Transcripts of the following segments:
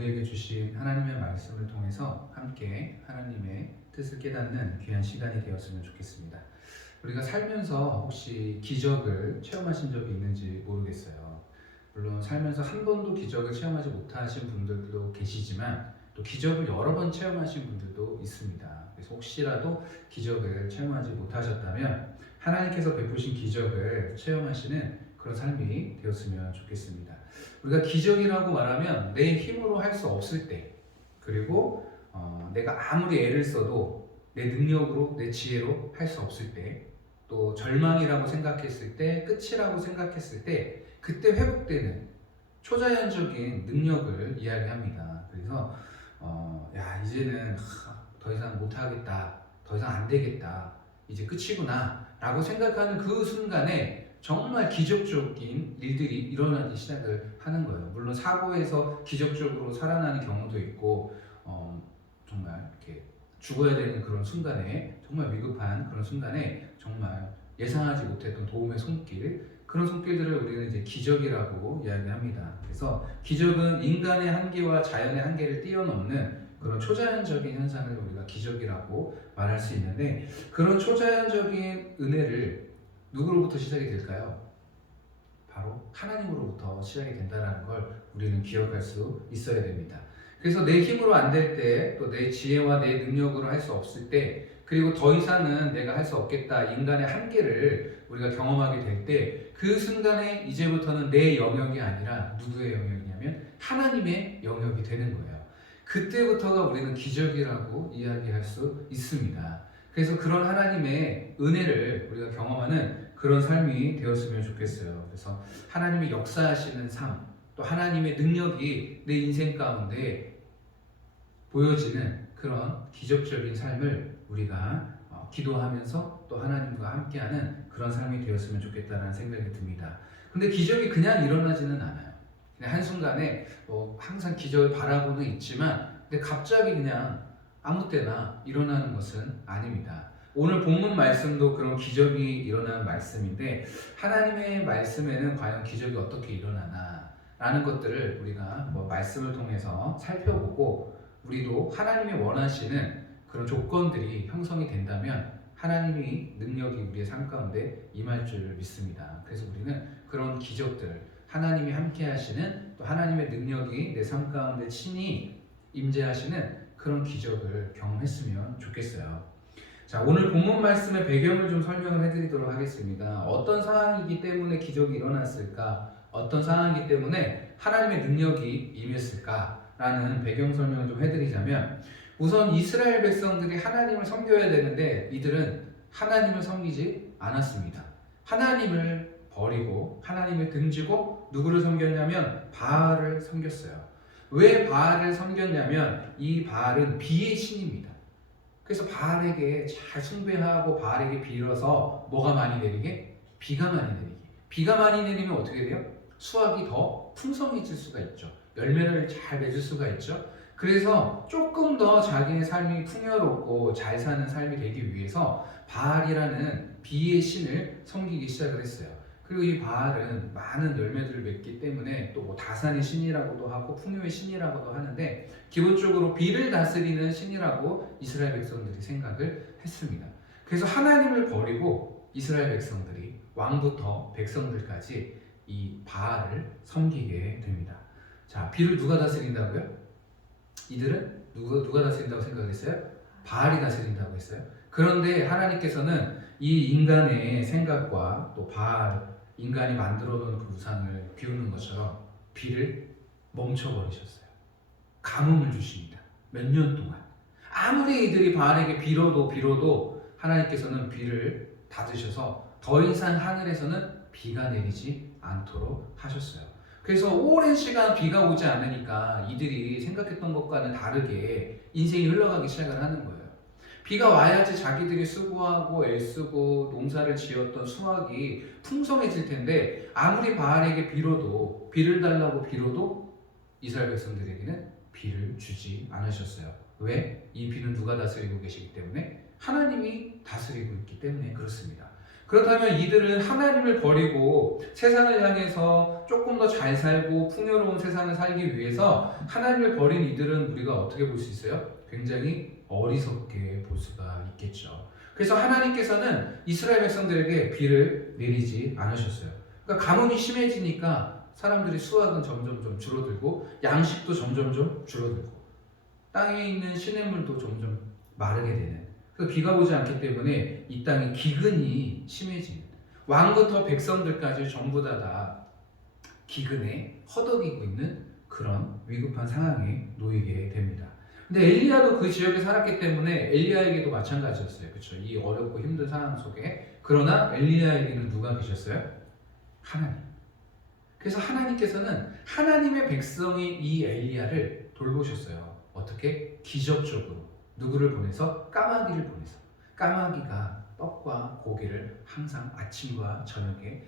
우리에게 주신 하나님의 말씀을 통해서 함께 하나님의 뜻을 깨닫는 귀한 시간이 되었으면 좋겠습니다. 우리가 살면서 혹시 기적을 체험하신 적이 있는지 모르겠어요. 물론 살면서 한 번도 기적을 체험하지 못하신 분들도 계시지만 또 기적을 여러 번 체험하신 분들도 있습니다. 그래서 혹시라도 기적을 체험하지 못하셨다면 하나님께서 베푸신 기적을 체험하시는 그런 삶이 되었으면 좋겠습니다. 우리가 기적이라고 말하면 내 힘으로 할 수 없을 때, 그리고 내가 아무리 애를 써도 내 능력으로, 내 지혜로 할 수 없을 때, 또 절망이라고 생각했을 때, 끝이라고 생각했을 때, 그때 회복되는 초자연적인 능력을 이야기합니다. 그래서 야, 이제는 더 이상 못하겠다, 더 이상 안 되겠다, 이제 끝이구나 라고 생각하는 그 순간에 정말 기적적인 일들이 일어나기 시작을 하는 거예요. 물론 사고에서 기적적으로 살아나는 경우도 있고, 정말 이렇게 죽어야 되는 그런 순간에, 정말 위급한 그런 순간에 정말 예상하지 못했던 도움의 손길, 그런 손길들을 우리는 이제 기적이라고 이야기합니다. 그래서 기적은 인간의 한계와 자연의 한계를 뛰어넘는 그런 초자연적인 현상을 우리가 기적이라고 말할 수 있는데, 그런 초자연적인 은혜를 누구로부터 시작이 될까요? 바로 하나님으로부터 시작이 된다는 걸 우리는 기억할 수 있어야 됩니다. 그래서 내 힘으로 안 될 때, 또 내 지혜와 내 능력으로 할 수 없을 때, 그리고 더 이상은 내가 할 수 없겠다, 인간의 한계를 우리가 경험하게 될 때, 그 순간에 이제부터는 내 영역이 아니라 누구의 영역이냐면 하나님의 영역이 되는 거예요. 그때부터가 우리는 기적이라고 이야기할 수 있습니다. 그래서 그런 하나님의 은혜를 우리가 경험하는 그런 삶이 되었으면 좋겠어요. 그래서 하나님이 역사하시는 삶, 또 하나님의 능력이 내 인생 가운데 보여지는 그런 기적적인 삶을 우리가 기도하면서 또 하나님과 함께하는 그런 삶이 되었으면 좋겠다는 생각이 듭니다. 근데 기적이 그냥 일어나지는 않아요. 그냥 한순간에 항상 기적을 바라고는 있지만, 근데 갑자기 그냥 아무 때나 일어나는 것은 아닙니다. 오늘 본문 말씀도 그런 기적이 일어나는 말씀인데, 하나님의 말씀에는 과연 기적이 어떻게 일어나나 라는 것들을 우리가 말씀을 통해서 살펴보고, 우리도 하나님이 원하시는 그런 조건들이 형성이 된다면 하나님이 능력이 우리의 삶 가운데 임할 줄 믿습니다. 그래서 우리는 그런 기적들, 하나님이 함께 하시는, 또 하나님의 능력이 내 삶 가운데 친히 임재하시는 그런 기적을 경험했으면 좋겠어요. 자, 오늘 본문 말씀의 배경을 좀 설명을 해드리도록 하겠습니다. 어떤 상황이기 때문에 기적이 일어났을까? 어떤 상황이기 때문에 하나님의 능력이 임했을까라는 배경 설명을 좀 해드리자면, 우선 이스라엘 백성들이 하나님을 섬겨야 되는데 이들은 하나님을 섬기지 않았습니다. 하나님을 버리고 하나님을 등지고 누구를 섬겼냐면 바알을 섬겼어요. 왜 바알을 섬겼냐면 이 바알은 비의 신입니다. 그래서 바알에게 잘 숭배하고 바알에게 빌어서 뭐가 많이 내리게? 비가 많이 내리게. 비가 많이 내리면 어떻게 돼요? 수확이 더 풍성해질 수가 있죠. 열매를 잘 맺을 수가 있죠. 그래서 조금 더 자기의 삶이 풍요롭고 잘 사는 삶이 되기 위해서 바알이라는 비의 신을 섬기기 시작을 했어요. 그리고 이 바알은 많은 열매들을 맺기 때문에 또 다산의 신이라고도 하고 풍요의 신이라고도 하는데, 기본적으로 비를 다스리는 신이라고 이스라엘 백성들이 생각을 했습니다. 그래서 하나님을 버리고 이스라엘 백성들이 왕부터 백성들까지 이 바알을 섬기게 됩니다. 자, 비를 누가 다스린다고요? 이들은 누가 다스린다고 생각했어요? 바알이 다스린다고 했어요. 그런데 하나님께서는 이 인간의 생각과 또 바알, 인간이 만들어 놓은 그 우상을 비우는 것처럼 비를 멈춰버리셨어요. 가뭄을 주십니다. 몇 년 동안. 아무리 이들이 바알에게 빌어도 하나님께서는 비를 닫으셔서 더 이상 하늘에서는 비가 내리지 않도록 하셨어요. 그래서 오랜 시간 비가 오지 않으니까 이들이 생각했던 것과는 다르게 인생이 흘러가기 시작을 하는 거예요. 비가 와야지 자기들이 수고하고 애쓰고 농사를 지었던 수확이 풍성해질 텐데, 아무리 바알에게 빌어도, 비를 달라고 빌어도 이스라엘 백성들에게는 비를 주지 않으셨어요. 왜? 이 비는 누가 다스리고 계시기 때문에? 하나님이 다스리고 있기 때문에 그렇습니다. 그렇다면 이들은 하나님을 버리고 세상을 향해서 조금 더 잘 살고 풍요로운 세상을 살기 위해서 하나님을 버린 이들은 우리가 어떻게 볼 수 있어요? 굉장히 어리석게 볼 수가 있겠죠. 그래서 하나님께서는 이스라엘 백성들에게 비를 내리지 않으셨어요. 그러니까 가뭄이 심해지니까 사람들이 수확은 점점 줄어들고 양식도 점점 줄어들고 땅에 있는 시냇물도 점점 마르게 되는, 그래서 비가 오지 않기 때문에 이 땅이 기근이 심해지는, 왕부터 백성들까지 전부 다 기근에 허덕이고 있는 그런 위급한 상황에 놓이게 됩니다. 근데 엘리야도 그 지역에 살았기 때문에 엘리야에게도 마찬가지였어요. 그렇죠? 이 어렵고 힘든 상황 속에. 그러나 엘리야에게는 누가 계셨어요? 하나님. 그래서 하나님께서는 하나님의 백성이 이 엘리야를 돌보셨어요. 어떻게? 기적적으로. 누구를 보내서? 까마귀를 보내서. 까마귀가 떡과 고기를 항상 아침과 저녁에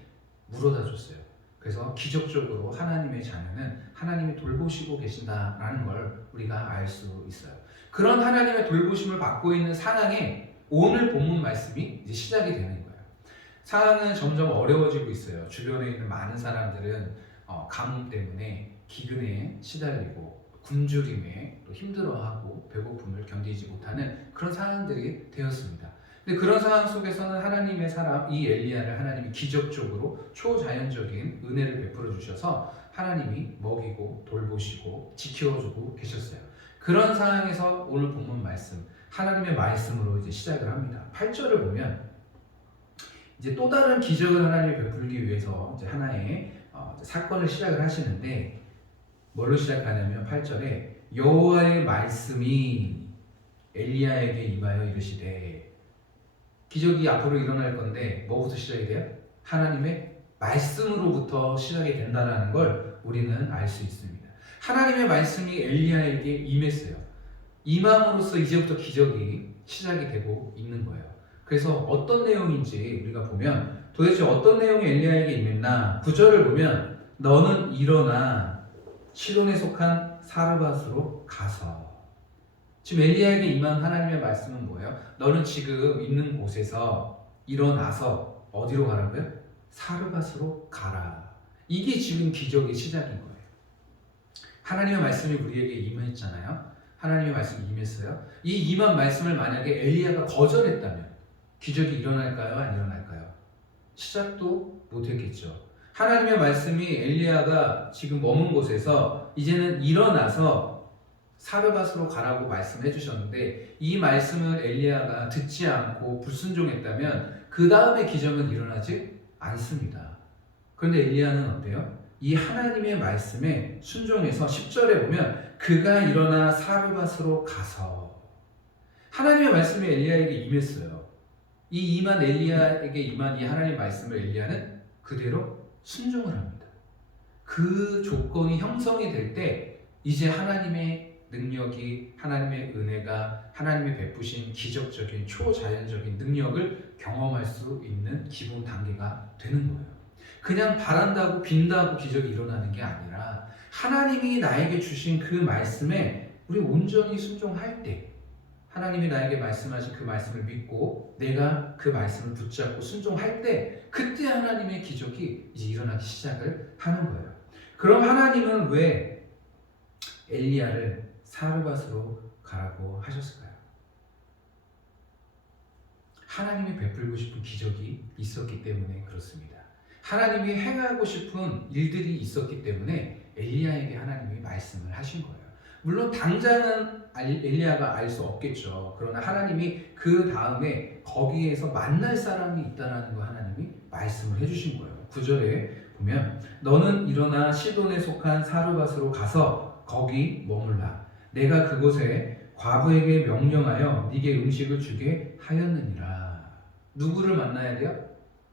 물어다 줬어요. 그래서 기적적으로 하나님의 자녀는 하나님이 돌보시고 계신다라는 걸 우리가 알 수 있어요. 그런 하나님의 돌보심을 받고 있는 상황에 오늘 본문 말씀이 이제 시작이 되는 거예요. 상황은 점점 어려워지고 있어요. 주변에 있는 많은 사람들은 가뭄 때문에 기근에 시달리고 굶주림에 또 힘들어하고 배고픔을 견디지 못하는 그런 상황들이 되었습니다. 근데 그런 상황 속에서는 하나님의 사람 이 엘리야를 하나님이 기적적으로 초자연적인 은혜를 베풀어 주셔서 하나님이 먹이고 돌보시고 지켜주고 계셨어요. 그런 상황에서 오늘 본문 말씀 하나님의 말씀으로 이제 시작을 합니다. 8절을 보면 이제 또 다른 기적을 하나님이 베풀기 위해서 이제 하나의 사건을 시작을 하시는데 뭘로 시작하냐면 8절에 여호와의 말씀이 엘리야에게 임하여 이르시되, 기적이 앞으로 일어날 건데 뭐부터 시작이 돼요? 하나님의 말씀으로부터 시작이 된다는 걸 우리는 알 수 있습니다. 하나님의 말씀이 엘리야에게 임했어요. 임함으로써 이제부터 기적이 시작이 되고 있는 거예요. 그래서 어떤 내용인지 우리가 보면 도대체 어떤 내용이 엘리야에게 임했나? 9절을 보면 너는 일어나 시돈에 속한 사르밧으로 가서. 지금 엘리야에게 임한 하나님의 말씀은 뭐예요? 너는 지금 있는 곳에서 일어나서 어디로 가라고요? 사르밧으로 가라. 이게 지금 기적의 시작인 거예요. 하나님의 말씀이 우리에게 임했잖아요. 하나님의 말씀이 임했어요. 이 임한 말씀을 만약에 엘리야가 거절했다면 기적이 일어날까요? 안 일어날까요? 시작도 못했겠죠. 하나님의 말씀이 엘리야가 지금 머문 곳에서 이제는 일어나서 사르밧으로 가라고 말씀해 주셨는데 이 말씀을 엘리야가 듣지 않고 불순종했다면 그 다음에 기적은 일어나지 않습니다. 그런데 엘리야는 어때요? 이 하나님의 말씀에 순종해서 10절에 보면 그가 일어나 사르밧으로 가서. 하나님의 말씀이 엘리야에게 임했어요. 이 임한 엘리야에게 임한 이 하나님의 말씀을 엘리야는 그대로 순종을 합니다. 그 조건이 형성이 될 때 이제 하나님의 능력이, 하나님의 은혜가, 하나님의 베푸신 기적적인 초자연적인 능력을 경험할 수 있는 기본 단계가 되는 거예요. 그냥 바란다고 빈다고 기적이 일어나는 게 아니라 하나님이 나에게 주신 그 말씀에 우리 온전히 순종할 때, 하나님이 나에게 말씀하신 그 말씀을 믿고 내가 그 말씀을 붙잡고 순종할 때 그때 하나님의 기적이 이제 일어나기 시작을 하는 거예요. 그럼 하나님은 왜 엘리야를 사르밧으로 가라고 하셨을까요? 하나님이 베풀고 싶은 기적이 있었기 때문에 그렇습니다. 하나님이 행하고 싶은 일들이 있었기 때문에 엘리야에게 하나님이 말씀을 하신 거예요. 물론 당장은 엘리야가 알 수 없겠죠. 그러나 하나님이 그 다음에 거기에서 만날 사람이 있다는 거 하나님이 말씀을 해주신 거예요. 9절에 보면 너는 일어나 시돈에 속한 사르밧으로 가서 거기 머물라. 내가 그곳에 과부에게 명령하여 네게 음식을 주게 하였느니라. 누구를 만나야 돼요?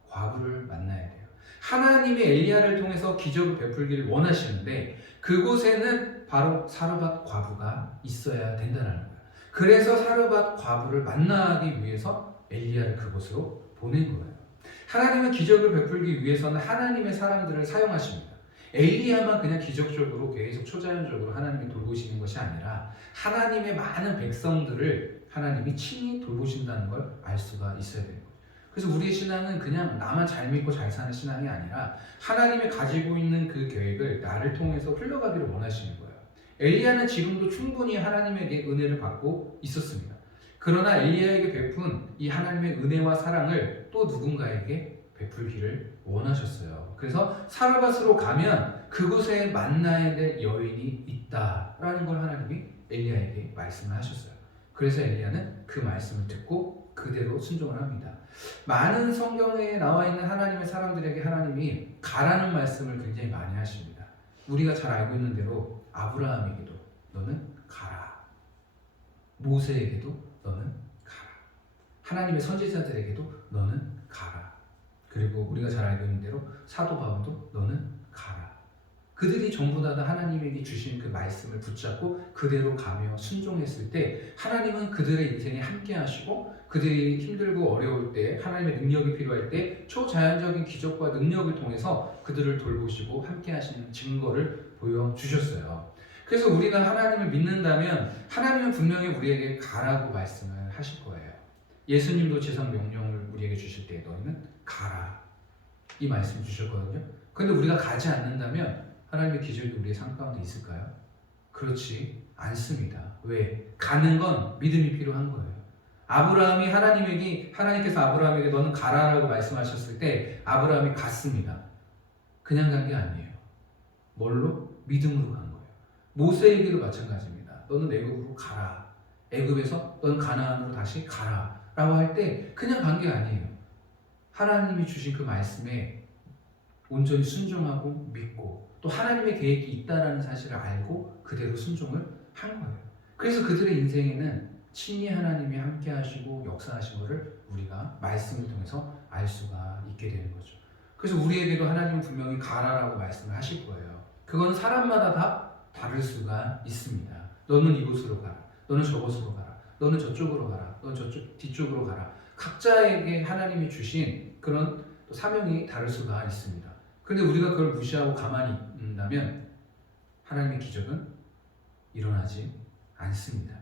과부를 만나야 돼요. 하나님이 엘리야를 통해서 기적을 베풀기를 원하시는데 그곳에는 바로 사르밧 과부가 있어야 된다는 거예요. 그래서 사르밧 과부를 만나기 위해서 엘리야를 그곳으로 보낸 거예요. 하나님은 기적을 베풀기 위해서는 하나님의 사람들을 사용하십니다. 엘리야만 그냥 기적적으로 계속 초자연적으로 하나님이 돌보시는 것이 아니라 하나님의 많은 백성들을 하나님이 친히 돌보신다는 걸 알 수가 있어야 돼요. 그래서 우리의 신앙은 그냥 나만 잘 믿고 잘 사는 신앙이 아니라 하나님이 가지고 있는 그 계획을 나를 통해서 흘러가기를 원하시는 거예요. 엘리야는 지금도 충분히 하나님에게 은혜를 받고 있었습니다. 그러나 엘리야에게 베푼 이 하나님의 은혜와 사랑을 또 누군가에게 베풀기를 원하셨어요. 그래서 사르밧으로 가면 그곳에 만나야 될 여인이 있다라는 걸 하나님이 엘리야에게 말씀을 하셨어요. 그래서 엘리야는 그 말씀을 듣고 그대로 순종을 합니다. 많은 성경에 나와 있는 하나님의 사람들에게 하나님이 가라는 말씀을 굉장히 많이 하십니다. 우리가 잘 알고 있는 대로 아브라함에게도 너는 가라. 모세에게도 너는 가라. 하나님의 선지자들에게도 너는 가라. 그리고 우리가 잘 알고 있는 대로 사도 바울도 너는 가라. 그들이 전부 다 하나님에게 주신 그 말씀을 붙잡고 그대로 가며 순종했을 때 하나님은 그들의 인생에 함께 하시고 그들이 힘들고 어려울 때 하나님의 능력이 필요할 때 초자연적인 기적과 능력을 통해서 그들을 돌보시고 함께 하시는 증거를 보여주셨어요. 그래서 우리가 하나님을 믿는다면 하나님은 분명히 우리에게 가라고 말씀을 하실 거예요. 예수님도 제상 명령을 우리에게 주실 때 너희는 가라 이 말씀 주셨거든요. 그런데 우리가 가지 않는다면 하나님의 기적이 우리의 삶 가운데 있을까요? 그렇지 않습니다. 왜? 가는 건 믿음이 필요한 거예요. 아브라함이 하나님께서 아브라함에게 너는 가라라고 말씀하셨을 때 아브라함이 갔습니다. 그냥 간 게 아니에요. 뭘로? 믿음으로 간 거예요. 모세에게도 마찬가지입니다. 너는 애굽으로 가라. 애굽에서 너는 가나안으로 다시 가라 라고 할 때 그냥 간 게 아니에요. 하나님이 주신 그 말씀에 온전히 순종하고 믿고 또 하나님의 계획이 있다는 사실을 알고 그대로 순종을 한 거예요. 그래서 그들의 인생에는 친히 하나님이 함께 하시고 역사하신 것을 우리가 말씀을 통해서 알 수가 있게 되는 거죠. 그래서 우리에게도 하나님은 분명히 가라라고 말씀을 하실 거예요. 그건 사람마다 다 다를 수가 있습니다. 너는 이곳으로 가라. 너는 저곳으로 가라. 너는 저쪽으로 가라. 너는 저쪽 뒤쪽으로 가라. 각자에게 하나님이 주신 그런 또 사명이 다를 수가 있습니다. 그런데 우리가 그걸 무시하고 가만히 있다면 하나님의 기적은 일어나지 않습니다.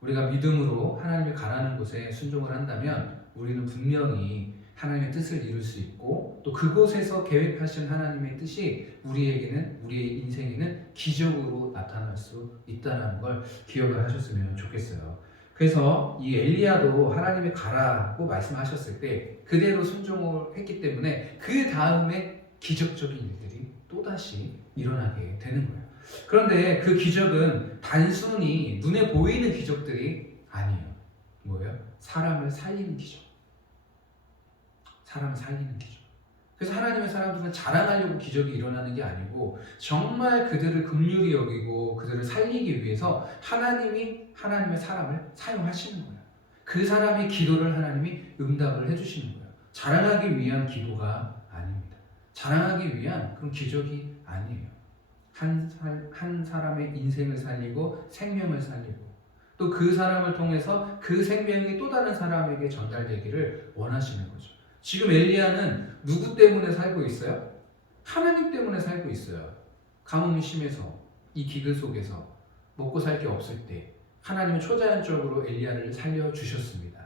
우리가 믿음으로 하나님이 가라는 곳에 순종을 한다면 우리는 분명히 하나님의 뜻을 이룰 수 있고 또 그곳에서 계획하신 하나님의 뜻이 우리의 인생에는 기적으로 나타날 수 있다는 걸 기억을 하셨으면 좋겠어요. 그래서 이 엘리야도 하나님이 가라고 말씀하셨을 때 그대로 순종을 했기 때문에 그 다음에 기적적인 일들이 또다시 일어나게 되는 거예요. 그런데 그 기적은 단순히 눈에 보이는 기적들이 아니에요. 뭐예요? 사람을 살리는 기적. 사람을 살리는 기적. 그래서 하나님의 사람들은 자랑하려고 기적이 일어나는 게 아니고 정말 그들을 긍휼히 여기고 그들을 살리기 위해서 하나님이 하나님의 사람을 사용하시는 거예요. 그 사람의 기도를 하나님이 응답을 해주시는 거예요. 자랑하기 위한 기도가 아닙니다. 자랑하기 위한 그런 기적이 아니에요. 한 사람의 인생을 살리고 생명을 살리고 또 그 사람을 통해서 그 생명이 또 다른 사람에게 전달되기를 원하시는 거죠. 지금 엘리야는 누구 때문에 살고 있어요? 하나님 때문에 살고 있어요. 가뭄이 심해서 이 기근 속에서 먹고 살 게 없을 때 하나님은 초자연적으로 엘리야를 살려주셨습니다.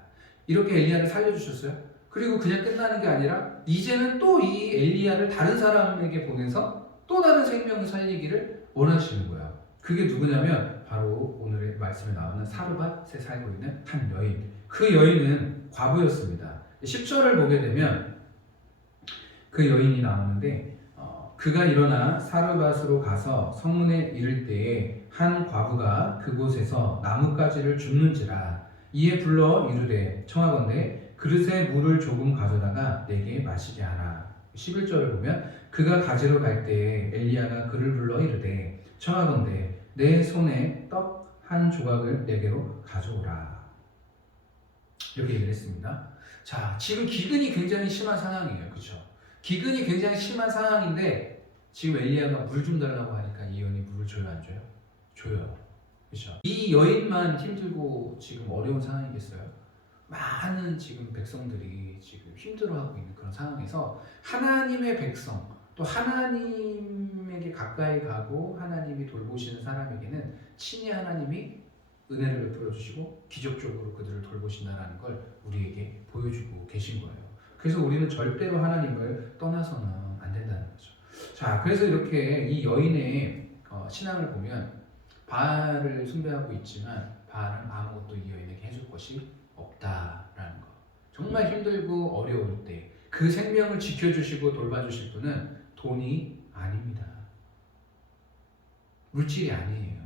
이렇게 엘리야를 살려주셨어요. 그리고 그냥 끝나는 게 아니라 이제는 또 이 엘리야를 다른 사람에게 보내서 또 다른 생명을 살리기를 원하시는 거예요. 그게 누구냐면 바로 오늘의 말씀에 나오는 사르밧에 살고 있는 한 여인. 그 여인은 과부였습니다. 10절을 보게 되면 그 여인이 나오는데 그가 일어나 사르밧으로 가서 성문에 이를 때에 한 과부가 그곳에서 나뭇가지를 줍는지라 이에 불러 이르되 청하건대 그릇에 물을 조금 가져다가 내게 마시게 하라. 11절을 보면 그가 가지러 갈 때에 엘리야가 그를 불러 이르되 청하건대 내 손에 떡 한 조각을 내게로 가져오라. 이렇게 얘기를 했습니다. 자, 지금 기근이 굉장히 심한 상황이에요. 그렇죠? 기근이 굉장히 심한 상황인데 지금 엘리야가 물 좀 달라고 하니까 이 여인이 물을 줘요, 안 줘요? 줘요. 그렇죠? 이 여인만 힘들고 지금 어려운 상황이겠어요? 많은 지금 백성들이 지금 힘들어하고 있는 그런 상황에서 하나님의 백성 또 하나님에게 가까이 가고 하나님이 돌보시는 사람에게는 친히 하나님이 은혜를 베풀어 주시고 기적적으로 그들을 돌보신다는 걸 우리에게 보여주고 계신 거예요. 그래서 우리는 절대로 하나님을 떠나서는 안 된다는 거죠. 자, 그래서 이렇게 이 여인의 신앙을 보면 바알을 숭배하고 있지만 바알은 아무것도 이 여인에게 해줄 것이 없다라는 거. 정말 힘들고 어려울 때 그 생명을 지켜주시고 돌봐주실 분은 돈이 아닙니다. 물질이 아니에요.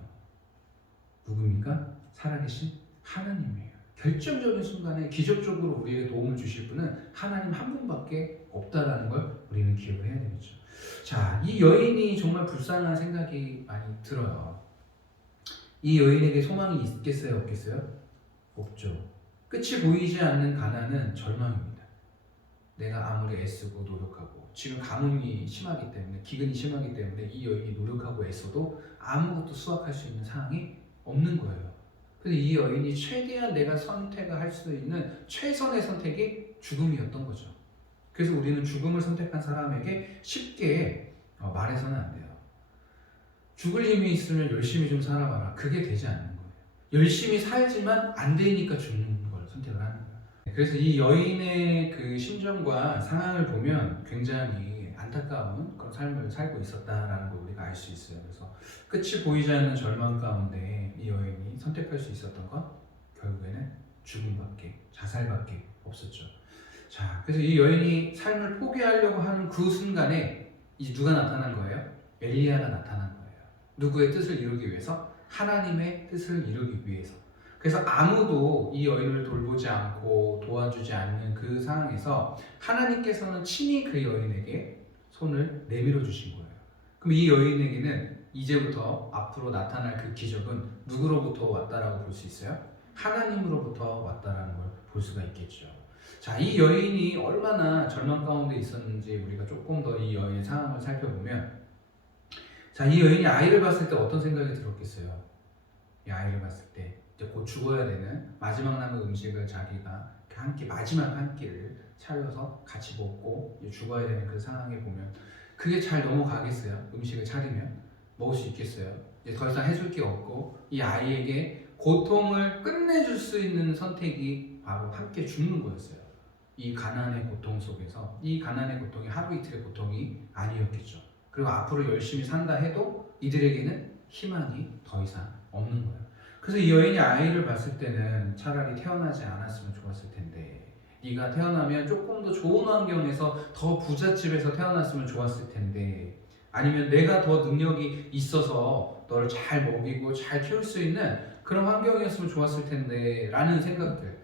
누굽니까? 살아계신 하나님이에요. 결정적인 순간에 기적적으로 우리에게 도움을 주실 분은 하나님 한 분밖에 없다라는 걸 우리는 기억을 해야 되겠죠. 자, 이 여인이 정말 불쌍한 생각이 많이 들어요. 이 여인에게 소망이 있겠어요? 없겠어요? 없죠. 끝이 보이지 않는 가난은 절망입니다. 내가 아무리 애쓰고 노력하고 지금 가뭄이 심하기 때문에 기근이 심하기 때문에 이 여인이 노력하고 애써도 아무것도 수확할 수 있는 상황이 없는 거예요. 그래서 이 여인이 최대한 내가 선택을 할 수 있는 최선의 선택이 죽음이었던 거죠. 그래서 우리는 죽음을 선택한 사람에게 쉽게 말해서는 안 돼요. 죽을 힘이 있으면 열심히 좀 살아봐라. 그게 되지 않는 거예요. 열심히 살지만 안 되니까 죽는 걸 선택을 하는 거예요. 그래서 이 여인의 그 심정과 상황을 보면 굉장히 안타까운 그런 삶을 살고 있었다라는 걸 우리가 알 수 있어요. 그래서 끝이 보이지 않는 절망 가운데 이 여인이 선택할 수 있었던 건 결국에는 죽음밖에, 자살밖에 없었죠. 자, 그래서 이 여인이 삶을 포기하려고 하는 그 순간에 이제 누가 나타난 거예요? 엘리야가 나타난 거예요. 누구의 뜻을 이루기 위해서? 하나님의 뜻을 이루기 위해서. 그래서 아무도 이 여인을 돌보지 않고 도와주지 않는 그 상황에서 하나님께서는 친히 그 여인에게 손을 내밀어 주신 거예요. 그럼 이 여인에게는 이제부터 앞으로 나타날 그 기적은 누구로부터 왔다라고 볼 수 있어요? 하나님으로부터 왔다라는 걸 볼 수가 있겠죠. 자, 이 여인이 얼마나 절망 가운데 있었는지 우리가 조금 더 이 여인의 상황을 살펴보면, 자, 이 여인이 아이를 봤을 때 어떤 생각이 들었겠어요? 이 아이를 봤을 때 이제 곧 죽어야 되는 마지막 남은 음식을 자기가 한 끼, 마지막 한 끼를 차려서 같이 먹고 이제 죽어야 되는 그 상황에 보면 그게 잘 넘어가겠어요? 음식을 차리면 먹을 수 있겠어요? 이제 더 이상 해줄 게 없고 이 아이에게 고통을 끝내줄 수 있는 선택이 바로 함께 죽는 거였어요. 이 가난의 고통 속에서 이 가난의 고통이 하루 이틀의 고통이 아니었겠죠. 그리고 앞으로 열심히 산다 해도 이들에게는 희망이 더 이상 없는 거예요. 그래서 이 여인이 아이를 봤을 때는 차라리 태어나지 않았으면 좋았을 텐데, 네가 태어나면 조금 더 좋은 환경에서 더 부잣집에서 태어났으면 좋았을 텐데, 아니면 내가 더 능력이 있어서 너를 잘 먹이고 잘 키울 수 있는 그런 환경이었으면 좋았을 텐데 라는 생각들,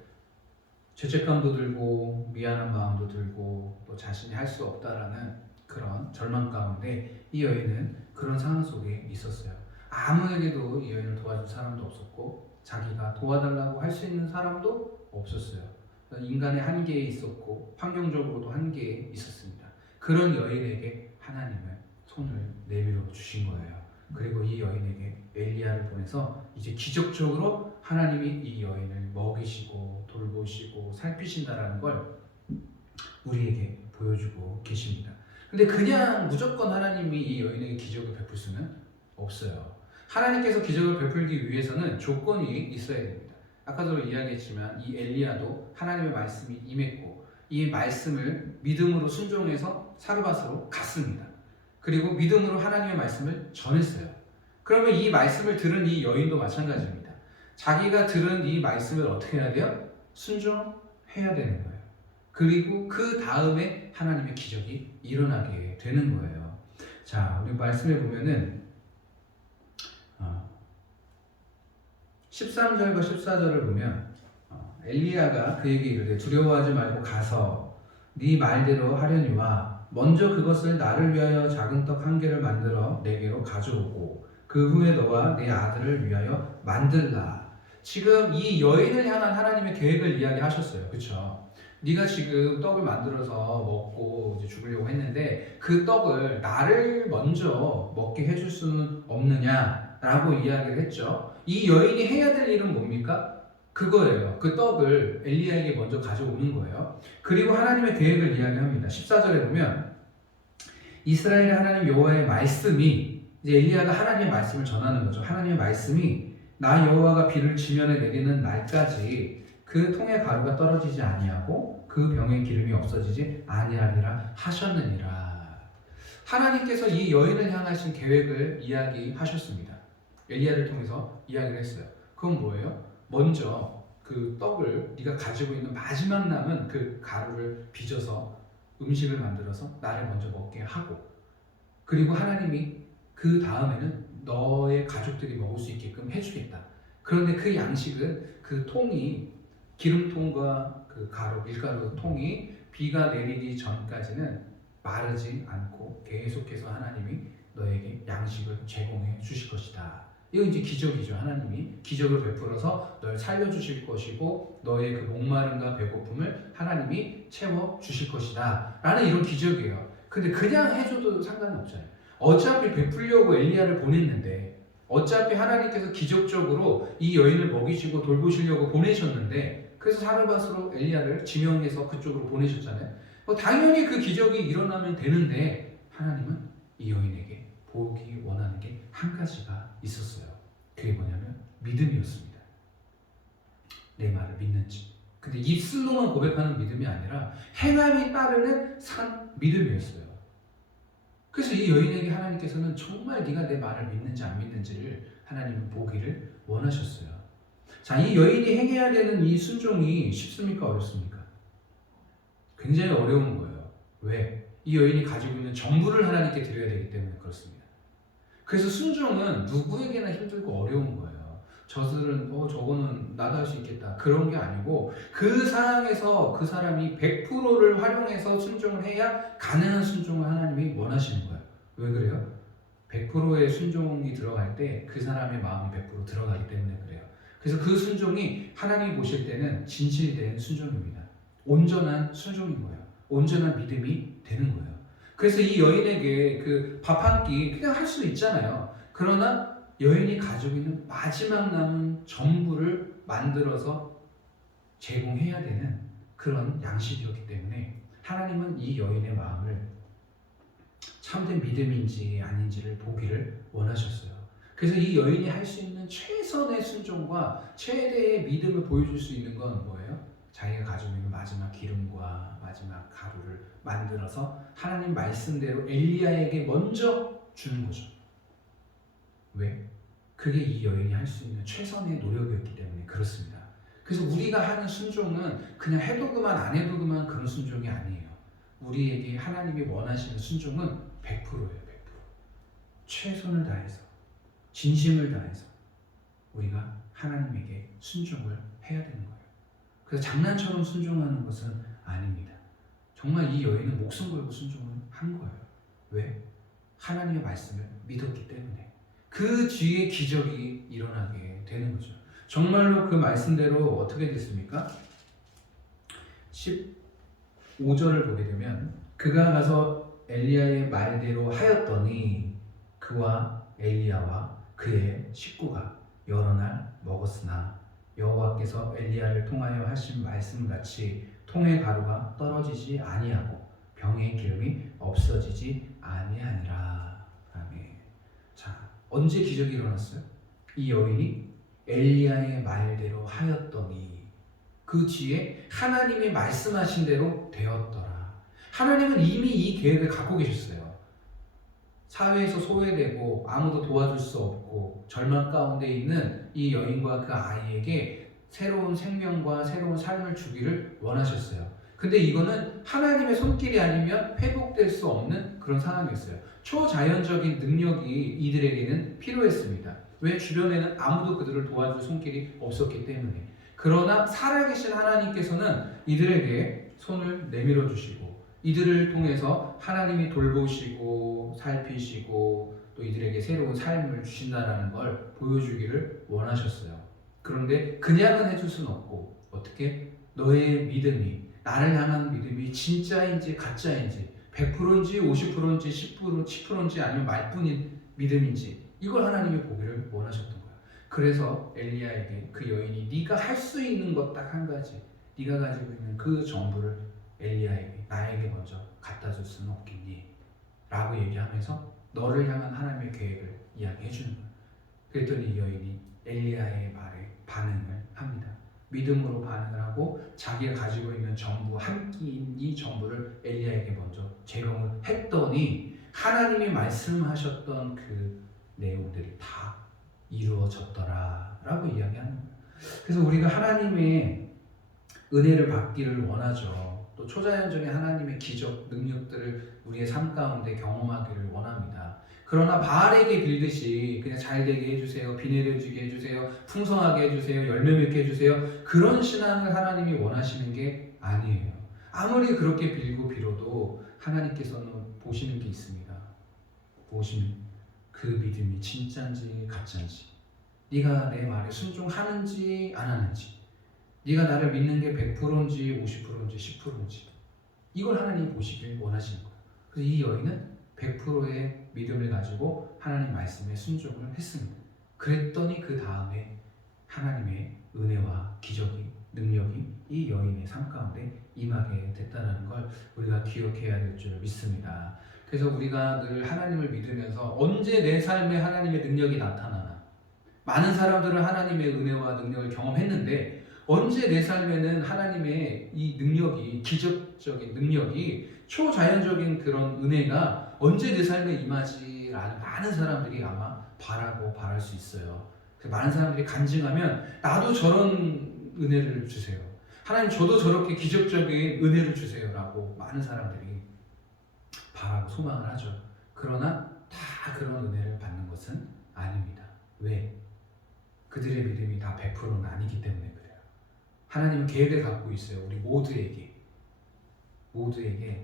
죄책감도 들고 미안한 마음도 들고 또 자신이 할 수 없다라는 그런 절망 가운데 이 여인은 그런 상황 속에 있었어요. 아무에게도 이 여인을 도와줄 사람도 없었고 자기가 도와달라고 할 수 있는 사람도 없었어요. 인간의 한계에 있었고 환경적으로도 한계에 있었습니다. 그런 여인에게 하나님은 손을 내밀어 주신 거예요. 그리고 이 여인에게 엘리야를 보내서 이제 기적적으로 하나님이 이 여인을 먹이시고 돌보시고 살피신다라는 걸 우리에게 보여주고 계십니다. 근데 그냥 무조건 하나님이 이 여인에게 기적을 베풀 수는 없어요. 하나님께서 기적을 베풀기 위해서는 조건이 있어야 됩니다. 아까도 이야기했지만 이 엘리야도 하나님의 말씀이 임했고 이 말씀을 믿음으로 순종해서 사르밧으로 갔습니다. 그리고 믿음으로 하나님의 말씀을 전했어요. 그러면 이 말씀을 들은 이 여인도 마찬가지입니다. 자기가 들은 이 말씀을 어떻게 해야 돼요? 순종해야 되는 거예요. 그리고 그 다음에 하나님의 기적이 일어나게 되는 거예요. 자, 우리 말씀에 보면은 13절과 14절을 보면 엘리야가 그에게 이르되 두려워하지 말고 가서 네 말대로 하려니와 먼저 그것을 나를 위하여 작은 떡 한 개를 만들어 내게로 가져오고 그 후에 너와 내 아들을 위하여 만들라. 지금 이 여인을 향한 하나님의 계획을 이야기하셨어요. 그렇죠? 네가 지금 떡을 만들어서 먹고 이제 죽으려고 했는데 그 떡을 나를 먼저 먹게 해줄 수는 없느냐라고 이야기를 했죠. 이 여인이 해야 될 일은 뭡니까? 그거예요. 그 떡을 엘리야에게 먼저 가져오는 거예요. 그리고 하나님의 계획을 이야기합니다. 14절에 보면 이스라엘의 하나님 여호와의 말씀이, 이제 엘리야가 하나님의 말씀을 전하는 거죠. 하나님의 말씀이 나 여호와가 비를 지면에 내리는 날까지 그 통의 가루가 떨어지지 아니하고 그 병의 기름이 없어지지 아니하리라 하셨느니라. 하나님께서 이 여인을 향하신 계획을 이야기하셨습니다. 엘리야를 통해서 이야기를 했어요. 그건 뭐예요? 먼저 그 떡을 네가 가지고 있는 마지막 남은 그 가루를 빚어서 음식을 만들어서 나를 먼저 먹게 하고, 그리고 하나님이 그 다음에는 너의 가족들이 먹을 수 있게끔 해주겠다. 그런데 그 양식은 그 통이, 기름통과 그 가루, 밀가루 통이 비가 내리기 전까지는 마르지 않고 계속해서 하나님이 너에게 양식을 제공해 주실 것이다. 이거 이제 기적이죠. 하나님이 기적을 베풀어서 널 살려주실 것이고 너의 그 목마름과 배고픔을 하나님이 채워주실 것이다 라는 이런 기적이에요. 근데 그냥 해줘도 상관이 없잖아요. 어차피 베풀려고 엘리야를 보냈는데, 어차피 하나님께서 기적적으로 이 여인을 먹이시고 돌보시려고 보내셨는데, 그래서 사르밧으로 엘리야를 지명해서 그쪽으로 보내셨잖아요. 당연히 그 기적이 일어나면 되는데 하나님은 이 여인에게 보기 원하는 게 한 가지가 있었어요. 그게 뭐냐면 믿음이었습니다. 내 말을 믿는지. 근데 입술로만 고백하는 믿음이 아니라 행함이 따르는 산 믿음이었어요. 그래서 이 여인에게 하나님께서는 정말 네가 내 말을 믿는지 안 믿는지를 하나님은 보기를 원하셨어요. 자, 이 여인이 행해야 되는 이 순종이 쉽습니까? 어렵습니까? 굉장히 어려운 거예요. 왜? 이 여인이 가지고 있는 전부를 하나님께 드려야 되기 때문에 그렇습니다. 그래서 순종은 누구에게나 힘들고 어려운 거예요. 저들은 저거는 나도 할 수 있겠다 그런 게 아니고, 그 상황에서 그 사람이 100%를 활용해서 순종을 해야 가능한 순종을 하나님이 원하시는 거예요. 왜 그래요? 100%의 순종이 들어갈 때 그 사람의 마음이 100% 들어가기 때문에 그래요. 그래서 그 순종이 하나님이 보실 때는 진실된 순종입니다. 온전한 순종인 거예요. 온전한 믿음이 되는 거예요. 그래서 이 여인에게 그 밥 한 끼 그냥 할 수도 있잖아요. 그러나 여인이 가지고 있는 마지막 남은 전부를 만들어서 제공해야 되는 그런 양식이었기 때문에 하나님은 이 여인의 마음을 참된 믿음인지 아닌지를 보기를 원하셨어요. 그래서 이 여인이 할 수 있는 최선의 순종과 최대의 믿음을 보여줄 수 있는 건 뭐예요? 자기가 가지고 있는 마지막 기름과 마지막 가루를 만들어서 하나님 말씀대로 엘리야에게 먼저 주는 거죠. 왜? 그게 이 여인이 할 수 있는 최선의 노력이었기 때문에 그렇습니다. 그래서 우리가 하는 순종은 그냥 해도 그만 안 해도 그만 그런 순종이 아니에요. 우리에게 하나님이 원하시는 순종은 100%예요. 100%. 최선을 다해서, 진심을 다해서 우리가 하나님에게 순종을 해야 되는 거예요. 그래서 장난처럼 순종하는 것은 아닙니다. 정말 이 여인은 목숨 걸고 순종을 한 거예요. 왜? 하나님의 말씀을 믿었기 때문에. 그 뒤에 기적이 일어나게 되는 거죠. 정말로 그 말씀대로 어떻게 됐습니까? 15절을 보게 되면 그가 가서 엘리야의 말대로 하였더니 그와 엘리야와 그의 식구가 여러 날 먹었으나 여호와께서 엘리야를 통하여 하신 말씀같이 통의 가루가 떨어지지 아니하고 병의 기름이 없어지지 아니하니라. 아멘. 자, 언제 기적이 일어났어요? 이 여인이 엘리야의 말대로 하였더니 그 뒤에 하나님이 말씀하신 대로 되었더라. 하나님은 이미 이 계획을 갖고 계셨어요. 사회에서 소외되고 아무도 도와줄 수 없고 절망 가운데 있는 이 여인과 그 아이에게 새로운 생명과 새로운 삶을 주기를 원하셨어요. 근데 이거는 하나님의 손길이 아니면 회복될 수 없는 그런 상황이었어요. 초자연적인 능력이 이들에게는 필요했습니다. 왜? 주변에는 아무도 그들을 도와줄 손길이 없었기 때문에. 그러나 살아계신 하나님께서는 이들에게 손을 내밀어 주시고 이들을 통해서 하나님이 돌보시고 살피시고 또 이들에게 새로운 삶을 주신다는 걸 보여주기를 원하셨어요. 그런데 그냥은 해줄 수는 없고 어떻게? 너의 믿음이, 나를 향한 믿음이 진짜인지 가짜인지 100%인지 50%인지 10%인지 아니면 말뿐인 믿음인지 이걸 하나님이 보기를 원하셨던 거예요. 그래서 엘리야에게 그 여인이 네가 할 수 있는 것 딱 한 가지, 네가 가지고 있는 그 전부를 엘리야에게, 나에게 먼저 갖다 줄 수는 없겠니? 라고 얘기하면서 너를 향한 하나님의 계획을 이야기해 주는 거예요. 그랬더니 이 여인이 엘리야의 말에 반응을 합니다. 믿음으로 반응을 하고 자기가 가지고 있는 전부 한 끼인 이 전부를 엘리야에게 먼저 제공을 했더니 하나님이 말씀하셨던 그 내용들이 다 이루어졌더라라고 이야기하는 거예요. 그래서 우리가 하나님의 은혜를 받기를 원하죠. 또 초자연적인 하나님의 기적, 능력들을 우리의 삶 가운데 경험하기를 원합니다. 그러나 바알에게 빌듯이 그냥 잘 되게 해주세요, 비 내려주게 해주세요, 풍성하게 해주세요, 열매 맺게 해주세요, 그런 신앙을 하나님이 원하시는 게 아니에요. 아무리 그렇게 빌고 빌어도 하나님께서는 보시는 게 있습니다. 보시면 그 믿음이 진짜인지 가짜인지, 네가 내 말에 순종하는지 안 하는지, 네가 나를 믿는 게 100%인지 50%인지 10%인지, 이걸 하나님이 보시길 원하시는 거예요. 그래서 이 여인은 100%의 믿음을 가지고 하나님 말씀에 순종을 했습니다. 그랬더니 그 다음에 하나님의 은혜와 기적이, 능력이 이 여인의 삶 가운데 임하게 됐다는 걸 우리가 기억해야 될 줄 믿습니다. 그래서 우리가 늘 하나님을 믿으면서 언제 내 삶에 하나님의 능력이 나타나나, 많은 사람들은 하나님의 은혜와 능력을 경험했는데 언제 내 삶에는 하나님의 이 능력이, 기적적인 능력이, 초자연적인 그런 은혜가 언제 내 삶에 임하지라는 많은 사람들이 아마 바랄 수 있어요. 많은 사람들이 간증하면 나도 저런 은혜를 주세요, 하나님 저도 저렇게 기적적인 은혜를 주세요라고 많은 사람들이 바라고 소망을 하죠. 그러나 다 그런 은혜를 받는 것은 아닙니다. 왜? 그들의 믿음이 다 100%는 아니기 때문에 그래요. 하나님은 계획을 갖고 있어요. 우리 모두에게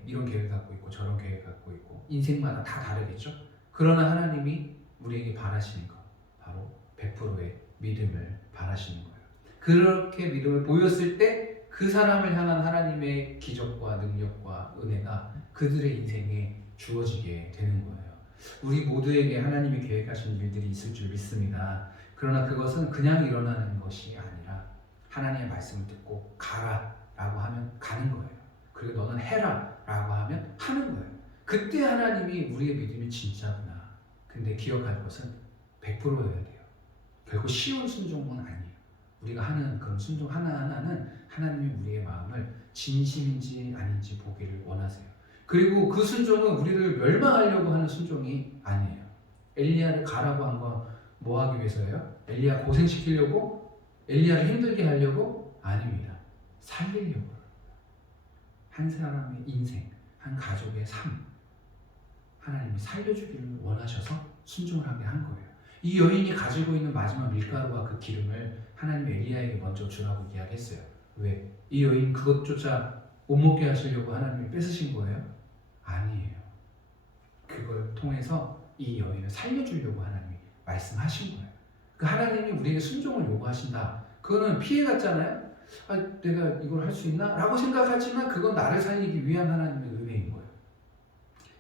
이런 계획을 갖고 있고 저런 계획을 갖고 있고, 인생마다 다 다르겠죠. 그러나 하나님이 우리에게 바라시는 것, 바로 100%의 믿음을 바라시는 거예요. 그렇게 믿음을 보였을 때 그 사람을 향한 하나님의 기적과 능력과 은혜가 그들의 인생에 주어지게 되는 거예요. 우리 모두에게 하나님이 계획하신 일들이 있을 줄 믿습니다. 그러나 그것은 그냥 일어나는 것이 아니라 하나님의 말씀을 듣고 가라 라고 하면 가는 거예요. 그리고 너는 해라 라고 하면 하는 거예요. 그때 하나님이 우리의 믿음이 진짜구나. 근데 기억할 것은 100%여야 돼요. 결코 쉬운 순종은 아니에요. 우리가 하는 그런 순종 하나하나는 하나님이 우리의 마음을 진심인지 아닌지 보기를 원하세요. 그리고 그 순종은 우리를 멸망하려고 하는 순종이 아니에요. 엘리야를 가라고 한 건 뭐 하기 위해서예요? 엘리야 고생시키려고? 엘리야를 힘들게 하려고? 아닙니다. 살리려고. 한 사람의 인생, 한 가족의 삶, 하나님이 살려주기를 원하셔서 순종을 하게 한 거예요. 이 여인이 가지고 있는 마지막 밀가루와 그 기름을 하나님이 엘리야에게 먼저 주라고 이야기했어요. 왜? 이 여인 그것조차 못 먹게 하시려고 하나님이 뺏으신 거예요? 아니에요. 그걸 통해서 이 여인을 살려주려고 하나님이 말씀하신 거예요. 그 하나님이 우리에게 순종을 요구하신다. 그거는 피해갔잖아요. 아, 내가 이걸 할 수 있나? 라고 생각하지만 그건 나를 살리기 위한 하나님의 은혜인 거예요.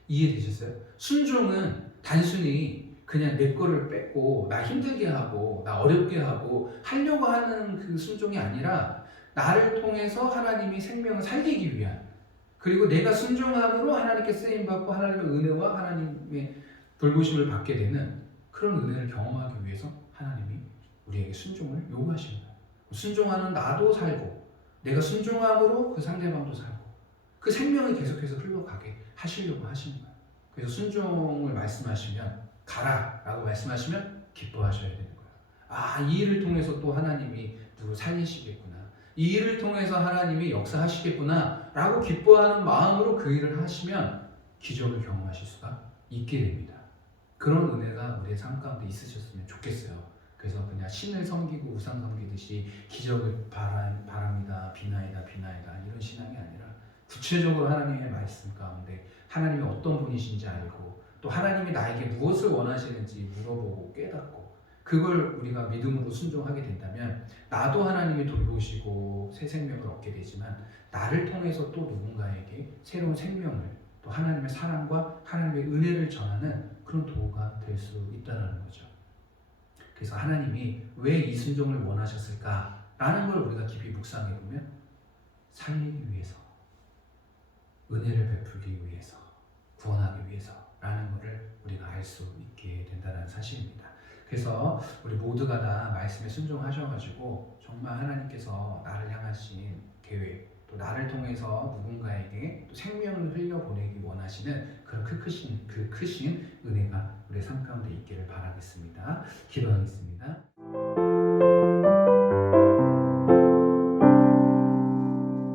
이해되셨어요? 순종은 단순히 그냥 내 거를 뺏고 나 힘들게 하고 나 어렵게 하고 하려고 하는 그 순종이 아니라 나를 통해서 하나님이 생명을 살리기 위한, 그리고 내가 순종함으로 하나님께 쓰임받고 하나님의 은혜와 하나님의 돌보심을 받게 되는 그런 은혜를 경험하기 위해서 하나님이 우리에게 순종을 요구하시는 거예요. 순종하는 나도 살고 내가 순종함으로 그 상대방도 살고 그 생명이 계속해서 흘러가게 하시려고 하시는 거예요. 그래서 순종을 말씀하시면 가라 라고 말씀하시면 기뻐하셔야 되는 거예요. 아, 이 일을 통해서 또 하나님이 누구 살리시겠구나, 이 일을 통해서 하나님이 역사하시겠구나 라고 기뻐하는 마음으로 그 일을 하시면 기적을 경험하실 수가 있게 됩니다. 그런 은혜가 우리의 삶 가운데 있으셨으면 좋겠어요. 그래서 그냥 신을 섬기고 우상 섬기듯이 기적을 바랍니다, 비나이다 이런 신앙이 아니라 구체적으로 하나님의 말씀 가운데 하나님이 어떤 분이신지 알고 또 하나님이 나에게 무엇을 원하시는지 물어보고 깨닫고 그걸 우리가 믿음으로 순종하게 된다면 나도 하나님이 돌보시고 새 생명을 얻게 되지만 나를 통해서 또 누군가에게 새로운 생명을, 또 하나님의 사랑과 하나님의 은혜를 전하는 그런 도구가 될 수 있다는 거죠. 그래서 하나님이 왜 이 순종을 원하셨을까라는 걸 우리가 깊이 묵상해 보면 살리기 위해서, 은혜를 베풀기 위해서, 구원하기 위해서라는 것을 우리가 알 수 있게 된다는 사실입니다. 그래서 우리 모두가 다 말씀에 순종하셔가지고 정말 하나님께서 나를 향하신 계획, 또 나를 통해서 누군가에게 또 생명을 흘려보내기 원하시는 그런 그 크신 은혜가 우리의 삶 가운데 있기를 바라겠습니다. 기도하겠습니다.